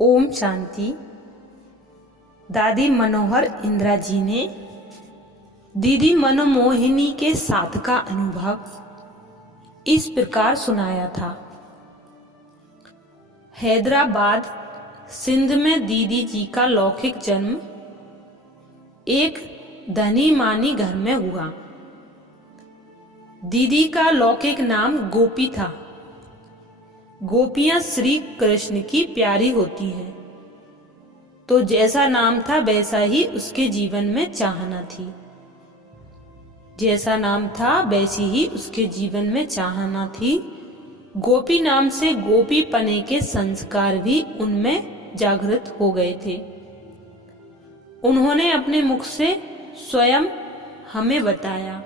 ओम शांति। दादी मनोहर इंदिरा जी ने दीदी मनमोहिनी के साथ का अनुभव इस प्रकार सुनाया था। हैदराबाद सिंध में दीदी जी का लौकिक जन्म एक धनी मानी घर में हुआ। दीदी का लौकिक नाम गोपी था। गोपियां श्री कृष्ण की प्यारी होती हैं, तो जैसा नाम था वैसा ही उसके जीवन में चाहना थी। जैसा नाम था वैसी ही उसके जीवन में चाहना थी। गोपी नाम से गोपी पने के संस्कार भी उनमें जागृत हो गए थे। उन्होंने अपने मुख से स्वयं हमें बताया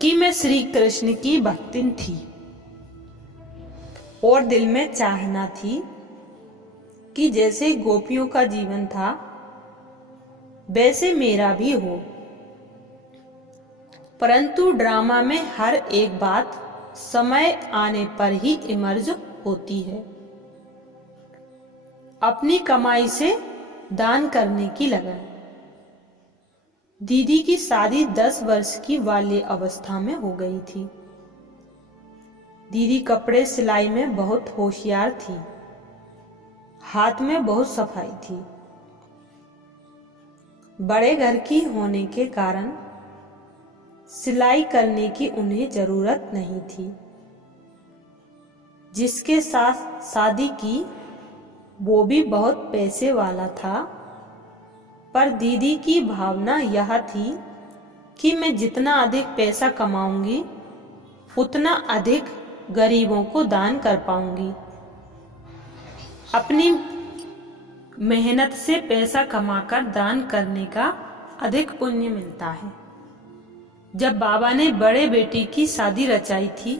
कि मैं श्री कृष्ण की भक्तिन थी और दिल में चाहना थी कि जैसे गोपियों का जीवन था वैसे मेरा भी हो। परंतु ड्रामा में हर एक बात समय आने पर ही इमर्ज होती है। अपनी कमाई से दान करने की लगन। दीदी की शादी 10 वर्ष की बाल्य अवस्था में हो गई थी। दीदी कपड़े सिलाई में बहुत होशियार थी। हाथ में बहुत सफाई थी। बड़े घर की होने के कारण सिलाई करने की उन्हें जरूरत नहीं थी। जिसके साथ शादी की वो भी बहुत पैसे वाला था, पर दीदी की भावना यह थी कि मैं जितना अधिक पैसा कमाऊंगी उतना अधिक गरीबों को दान कर पाऊंगी। अपनी मेहनत से पैसा कमाकर दान करने का अधिक पुण्य मिलता है। जब बाबा ने बड़े बेटी की शादी रचाई थी,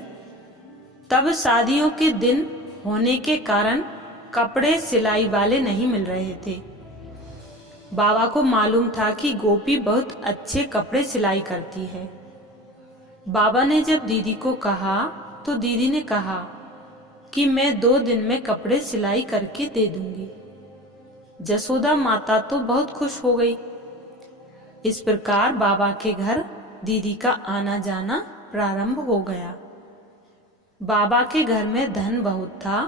तब शादियों के दिन होने के कारण कपड़े सिलाई वाले नहीं मिल रहे थे। बाबा को मालूम था कि गोपी बहुत अच्छे कपड़े सिलाई करती है। बाबा ने जब दीदी को कहा तो दीदी ने कहा कि मैं 2 दिन में कपड़े सिलाई करके दे दूंगी। जसोदा माता तो बहुत खुश हो गई। इस प्रकार बाबा के घर दीदी का आना जाना प्रारंभ हो गया। बाबा के घर में धन बहुत था,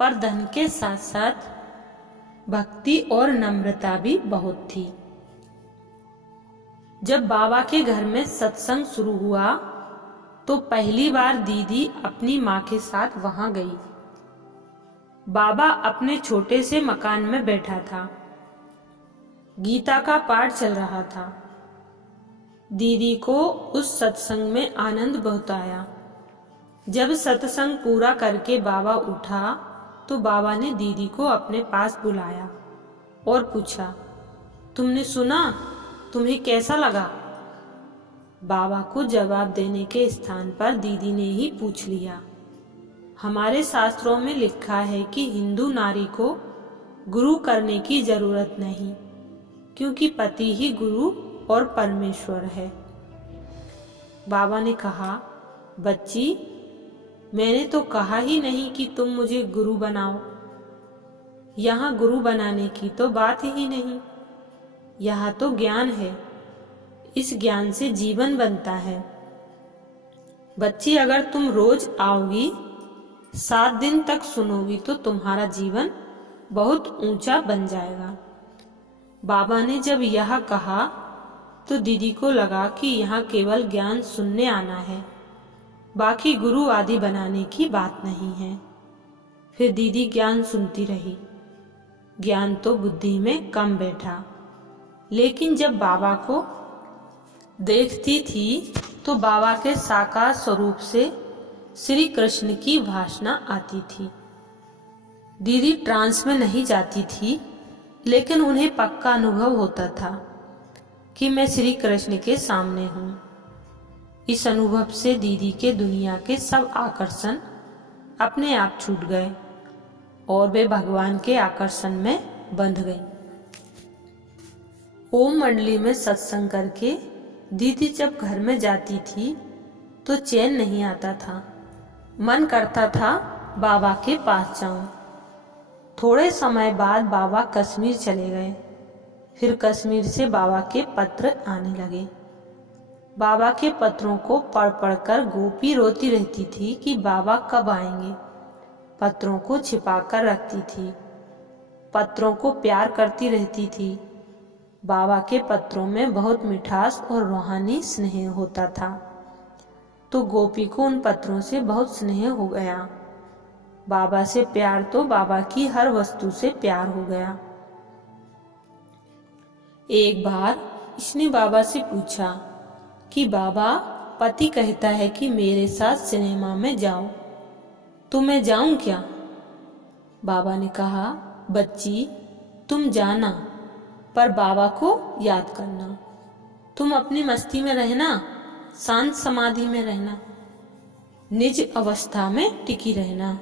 पर धन के साथ साथ भक्ति और नम्रता भी बहुत थी। जब बाबा के घर में सत्संग शुरू हुआ तो पहली बार दीदी अपनी माँ के साथ वहां गई। बाबा अपने छोटे से मकान में बैठा था। गीता का पाठ चल रहा था। दीदी को उस सत्संग में आनंद बहुत आया। जब सत्संग पूरा करके बाबा उठा तो बाबा ने दीदी को अपने पास बुलाया और पूछा, तुमने सुना? तुम्हें कैसा लगा? बाबा को जवाब देने के स्थान पर दीदी ने ही पूछ लिया। हमारे शास्त्रों में लिखा है कि हिंदू नारी को गुरु करने की जरूरत नहीं, क्योंकि पति ही गुरु और परमेश्वर है। बाबा ने कहा, बच्ची, मैंने तो कहा ही नहीं कि तुम मुझे गुरु बनाओ। यहाँ गुरु बनाने की तो बात ही नहीं। यहाँ तो ज्ञान है। इस ज्ञान से जीवन बनता है। बच्ची, अगर तुम रोज आओगी, 7 दिन तक सुनोगी तो तुम्हारा जीवन बहुत ऊंचा बन जाएगा। बाबा ने जब यह कहा तो दीदी को लगा कि यहाँ केवल ज्ञान सुनने आना है, बाकी गुरु आदि बनाने की बात नहीं है। फिर दीदी ज्ञान सुनती रही। ज्ञान तो बुद्धि में कम बैठा, लेकिन जब बाबा को देखती थी तो बाबा के साकार स्वरूप से श्री कृष्ण की भाषणा आती थी। दीदी ट्रांस में नहीं जाती थी, लेकिन उन्हें पक्का अनुभव होता था कि मैं श्री कृष्ण के सामने हूँ। इस अनुभव से दीदी के दुनिया के सब आकर्षण अपने आप छूट गए और वे भगवान के आकर्षण में बंध गई। ओम मंडली में सत्संग करके दीदी जब घर में जाती थी तो चैन नहीं आता था। मन करता था बाबा के पास जाऊं। थोड़े समय बाद बाबा कश्मीर चले गए। फिर कश्मीर से बाबा के पत्र आने लगे। बाबा के पत्रों को पढ़ पढ़कर गोपी रोती रहती थी कि बाबा कब आएंगे। पत्रों को छिपाकर रखती थी, पत्रों को प्यार करती रहती थी। बाबा के पत्रों में बहुत मिठास और रूहानी स्नेह होता था, तो गोपी को उन पत्रों से बहुत स्नेह हो गया। बाबा से प्यार तो बाबा की हर वस्तु से प्यार हो गया। एक बार इसने बाबा से पूछा कि बाबा, पति कहता है कि मेरे साथ सिनेमा में जाओ, तो मैं जाऊं क्या? बाबा ने कहा, बच्ची तुम जाना, पर बाबा को याद करना। तुम अपनी मस्ती में रहना, शांत समाधि में रहना, निज अवस्था में टिकी रहना।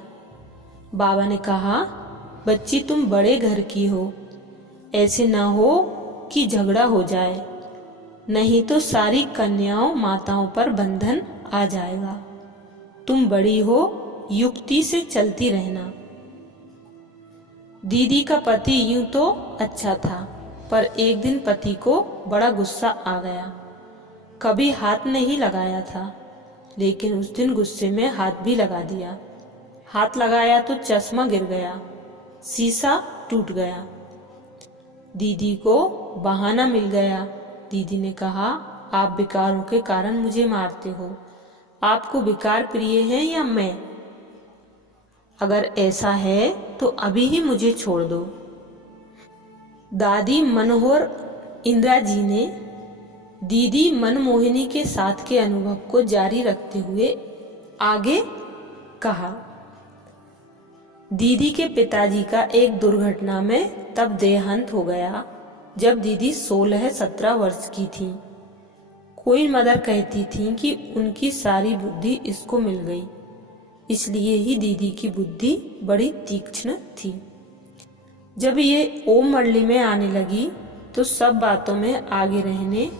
बाबा ने कहा, बच्ची तुम बड़े घर की हो, ऐसे ना हो कि झगड़ा हो जाए, नहीं तो सारी कन्याओं माताओं पर बंधन आ जाएगा। तुम बड़ी हो, युक्ति से चलती रहना। दीदी का पति यूं तो अच्छा था, पर एक दिन पति को बड़ा गुस्सा आ गया। कभी हाथ नहीं लगाया था, लेकिन उस दिन गुस्से में हाथ भी लगा दिया। हाथ लगाया तो चश्मा गिर गया, शीशा टूट गया। दीदी को बहाना मिल गया। दीदी ने कहा, आप विकारों के कारण मुझे मारते हो। आपको विकार प्रिय है या मैं? अगर ऐसा है तो अभी ही मुझे छोड़ दो। दादी मनोहर इंदिरा जी ने दीदी मनमोहिनी के साथ के अनुभव को जारी रखते हुए आगे कहा, दीदी के पिताजी का एक दुर्घटना में तब देहांत हो गया जब दीदी 16-17 वर्ष की थी। कोई मदर कहती थी कि उनकी सारी बुद्धि इसको मिल गई, इसलिए ही दीदी की बुद्धि बड़ी तीक्ष्ण थी। जब ये ओम मंडली में आने लगी तो सब बातों में आगे रहने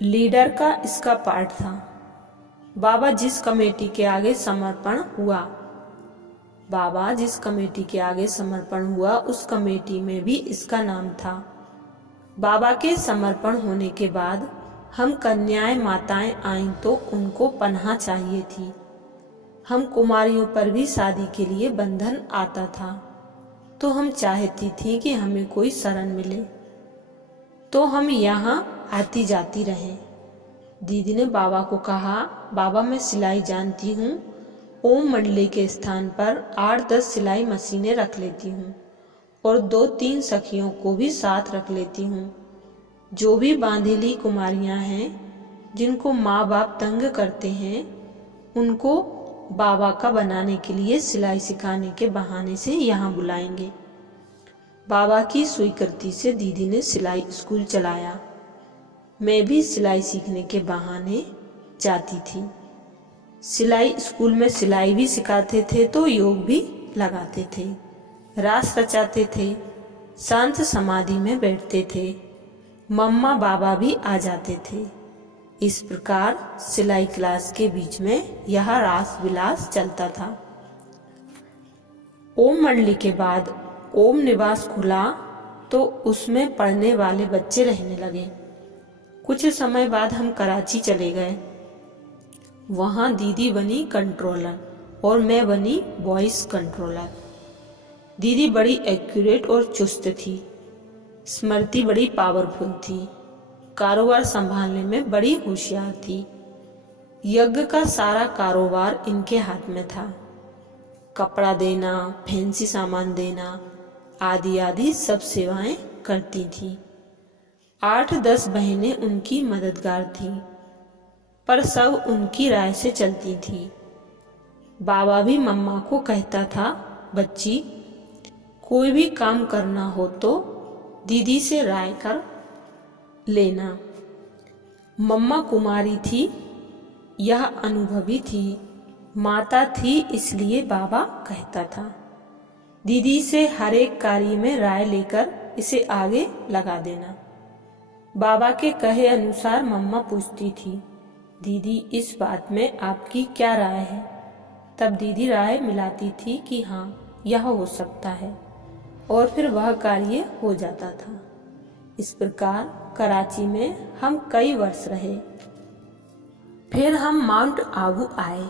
लीडर का इसका पार्ट था। बाबा जिस कमेटी के आगे समर्पण हुआ उस कमेटी में भी इसका नाम था। बाबा के समर्पण होने के बाद हम कन्याएं माताएं आईं तो उनको पनाह चाहिए थी। हम कुमारियों पर भी शादी के लिए बंधन आता था, तो हम चाहती थी कि हमें कोई शरण मिले, तो हम यहाँ आती जाती रहें। दीदी ने बाबा को कहा, बाबा मैं सिलाई जानती हूँ, ओम मंडली के स्थान पर 8-10 सिलाई मशीनें रख लेती हूँ और 2-3 सखियों को भी साथ रख लेती हूँ। जो भी बांधेली कुमारियाँ हैं जिनको माँ बाप तंग करते हैं, उनको बाबा का बनाने के लिए सिलाई सिखाने के बहाने से यहाँ बुलाएंगे। बाबा की स्वीकृति से दीदी ने सिलाई स्कूल चलाया। मैं भी सिलाई सीखने के बहाने जाती थी। सिलाई स्कूल में सिलाई भी सिखाते थे तो योग भी लगाते थे, रास रचाते थे, शांत समाधि में बैठते थे। मम्मा बाबा भी आ जाते थे। इस प्रकार सिलाई क्लास के बीच में यह रास विलास चलता था। ओम मंडली के बाद ओम निवास खुला तो उसमें पढ़ने वाले बच्चे रहने लगे। कुछ समय बाद हम कराची चले गए। वहाँ दीदी बनी कंट्रोलर और मैं बनी वॉइस कंट्रोलर। दीदी बड़ी एक्यूरेट और चुस्त थी, स्मृति बड़ी पावरफुल थी, कारोबार संभालने में बड़ी होशियार थी। यज्ञ का सारा कारोबार इनके हाथ में था। कपड़ा देना, फैंसी सामान देना आदि आदि सब सेवाएं करती थी। 8-10 बहनें उनकी मददगार थीं, पर सब उनकी राय से चलती थी। बाबा भी मम्मा को कहता था, बच्ची कोई भी काम करना हो तो दीदी से राय कर लेना। मम्मा कुमारी थी, यह अनुभवी थी, माता थी, इसलिए बाबा कहता था दीदी से हर एक कार्य में राय लेकर इसे आगे लगा देना। बाबा के कहे अनुसार मम्मा पूछती थी, दीदी इस बात में आपकी क्या राय है? तब दीदी राय मिलाती थी कि हाँ यह हो सकता है, और फिर वह कार्य हो जाता था। इस प्रकार कराची में हम कई वर्ष रहे। फिर हम माउंट आबू आए।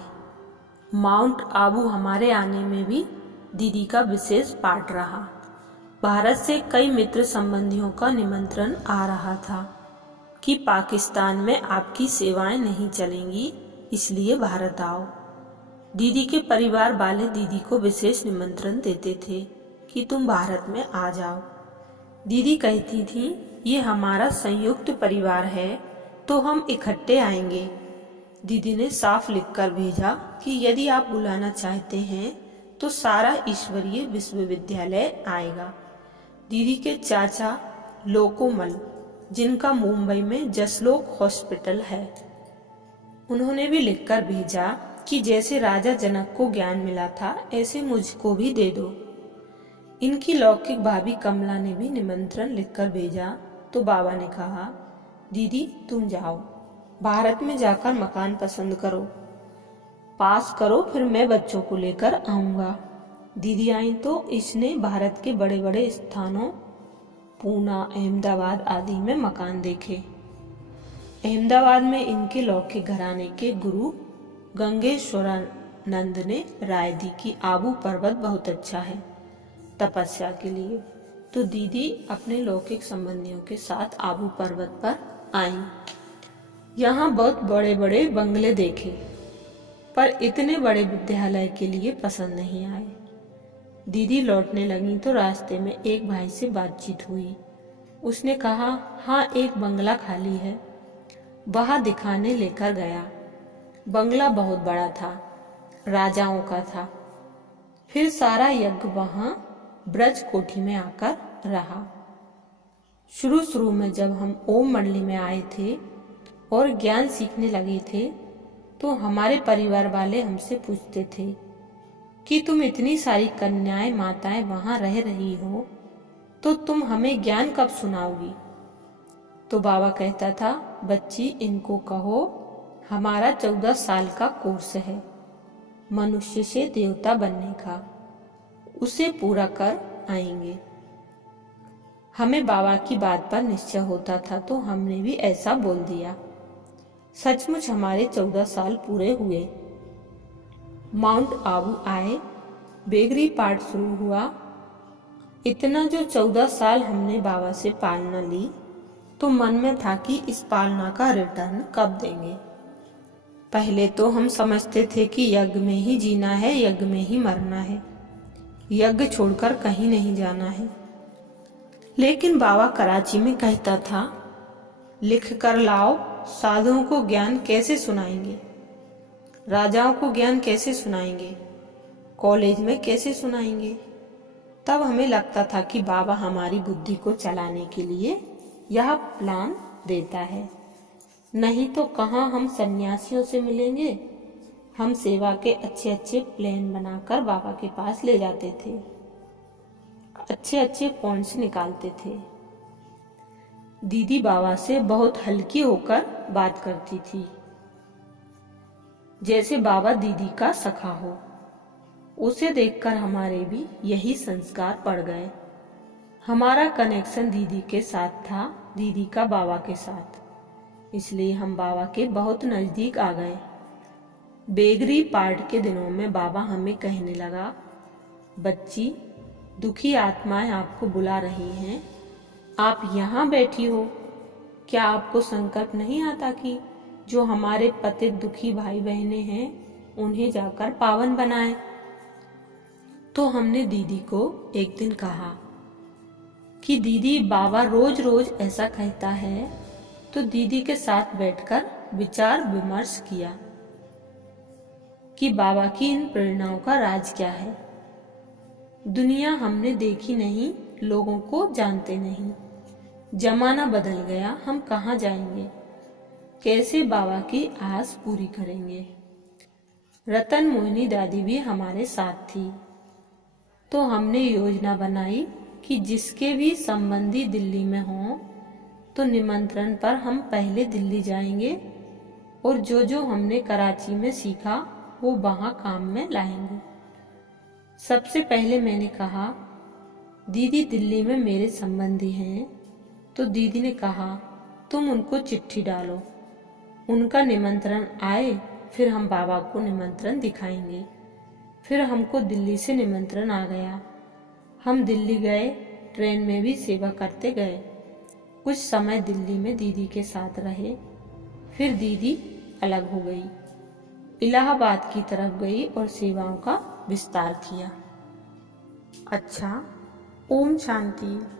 माउंट आबू हमारे आने में भी दीदी का विशेष पार्ट रहा। भारत से कई मित्र संबंधियों का निमंत्रण आ रहा था कि पाकिस्तान में आपकी सेवाएं नहीं चलेंगी, इसलिए भारत आओ। दीदी के परिवार वाले दीदी को विशेष निमंत्रण देते थे कि तुम भारत में आ जाओ। दीदी कहती थी, ये हमारा संयुक्त परिवार है तो हम इकट्ठे आएंगे। दीदी ने साफ लिखकर भेजा कि यदि आप बुलाना चाहते हैं तो सारा ईश्वरीय विश्वविद्यालय आएगा। दीदी के चाचा लोकोमल, जिनका मुंबई में जसलोक हॉस्पिटल है, उन्होंने भी लिखकर भेजा कि जैसे राजा जनक को ज्ञान मिला था ऐसे मुझको भी दे दो। इनकी लौकिक भाभी कमला ने भी निमंत्रण लिखकर भेजा तो बाबा ने कहा, दीदी तुम जाओ, भारत में जाकर मकान पसंद करो, पास करो, फिर मैं बच्चों को लेकर आऊंगा। दीदी आई तो इसने भारत के बड़े बड़े स्थानों पूना, अहमदाबाद आदि में मकान देखे। अहमदाबाद में इनके लौकिक घराने के गुरु गंगेश्वरानंद ने राय दी कि आबू पर्वत बहुत अच्छा है तपस्या के लिए। तो दीदी अपने लौकिक संबंधियों के साथ आबू पर्वत पर आई। यहाँ बहुत बड़े बड़े बंगले देखे, पर इतने बड़े विद्यालय के लिए पसंद नहीं आए। दीदी लौटने लगी तो रास्ते में एक भाई से बातचीत हुई। उसने कहा, हाँ एक बंगला खाली है, वहाँ दिखाने लेकर गया। बंगला बहुत बड़ा था, राजाओं का था। फिर सारा यज्ञ वहाँ ब्रज कोठी में आकर रहा। शुरू में जब हम ओम मंडली में आए थे और ज्ञान सीखने लगे थे तो हमारे परिवार वाले हमसे पूछते थे कि तुम इतनी सारी कन्याएं माताएं वहां रह रही हो तो तुम हमें ज्ञान कब सुनाओगी। तो बाबा कहता था, बच्ची इनको कहो हमारा 14 साल का कोर्स है मनुष्य से देवता बनने का, उसे पूरा कर आएंगे। हमें बाबा की बात पर निश्चय होता था तो हमने भी ऐसा बोल दिया। सचमुच हमारे 14 साल पूरे हुए। माउंट आबू आए, बेगरी पाठ शुरू हुआ। इतना जो 14 साल हमने बाबा से पालना ली तो मन में था कि इस पालना का रिटर्न कब देंगे। पहले तो हम समझते थे कि यज्ञ में ही जीना है, यज्ञ में ही मरना है, यज्ञ छोड़कर कहीं नहीं जाना है। लेकिन बाबा कराची में कहता था, लिख कर लाओ, साधुओं को ज्ञान कैसे सुनाएंगे, राजाओं को ज्ञान कैसे सुनाएंगे, कॉलेज में कैसे सुनाएंगे। तब हमें लगता था कि बाबा हमारी बुद्धि को चलाने के लिए यह प्लान देता है, नहीं तो कहाँ हम सन्यासियों से मिलेंगे। हम सेवा के अच्छे अच्छे प्लान बनाकर बाबा के पास ले जाते थे, अच्छे अच्छे पॉइंट्स निकालते थे। दीदी बाबा से बहुत हल्की होकर बात करती थी, जैसे बाबा दीदी का सखा हो। उसे देखकर हमारे भी यही संस्कार पड़ गए। हमारा कनेक्शन दीदी के साथ था, दीदी का बाबा के साथ, इसलिए हम बाबा के बहुत नजदीक आ गए। बेगरी पाठ के दिनों में बाबा हमें कहने लगा, बच्ची दुखी आत्माएं आपको बुला रही हैं, आप यहाँ बैठी हो, क्या आपको संकल्प नहीं आता कि जो हमारे पतित दुखी भाई बहनें हैं उन्हें जाकर पावन बनाएं। तो हमने दीदी को एक दिन कहा कि दीदी बाबा रोज रोज ऐसा कहता है। तो दीदी के साथ बैठकर विचार विमर्श किया कि बाबा की इन प्रेरणाओं का राज क्या है। दुनिया हमने देखी नहीं, लोगों को जानते नहीं, जमाना बदल गया, हम कहाँ जाएंगे, कैसे बाबा की आस पूरी करेंगे। रतन मोहिनी दादी भी हमारे साथ थी। तो हमने योजना बनाई कि जिसके भी संबंधी दिल्ली में हों तो निमंत्रण पर हम पहले दिल्ली जाएंगे और जो जो हमने कराची में सीखा वो वहां काम में लाएंगे। सबसे पहले मैंने कहा, दीदी दिल्ली में मेरे संबंधी हैं। तो दीदी ने कहा, तुम उनको चिट्ठी डालो, उनका निमंत्रण आए फिर हम बाबा को निमंत्रण दिखाएंगे। फिर हमको दिल्ली से निमंत्रण आ गया। हम दिल्ली गए, ट्रेन में भी सेवा करते गए। कुछ समय दिल्ली में दीदी के साथ रहे, फिर दीदी अलग हो गई, इलाहाबाद की तरफ गई और सेवाओं का विस्तार किया। अच्छा, ओम शांति।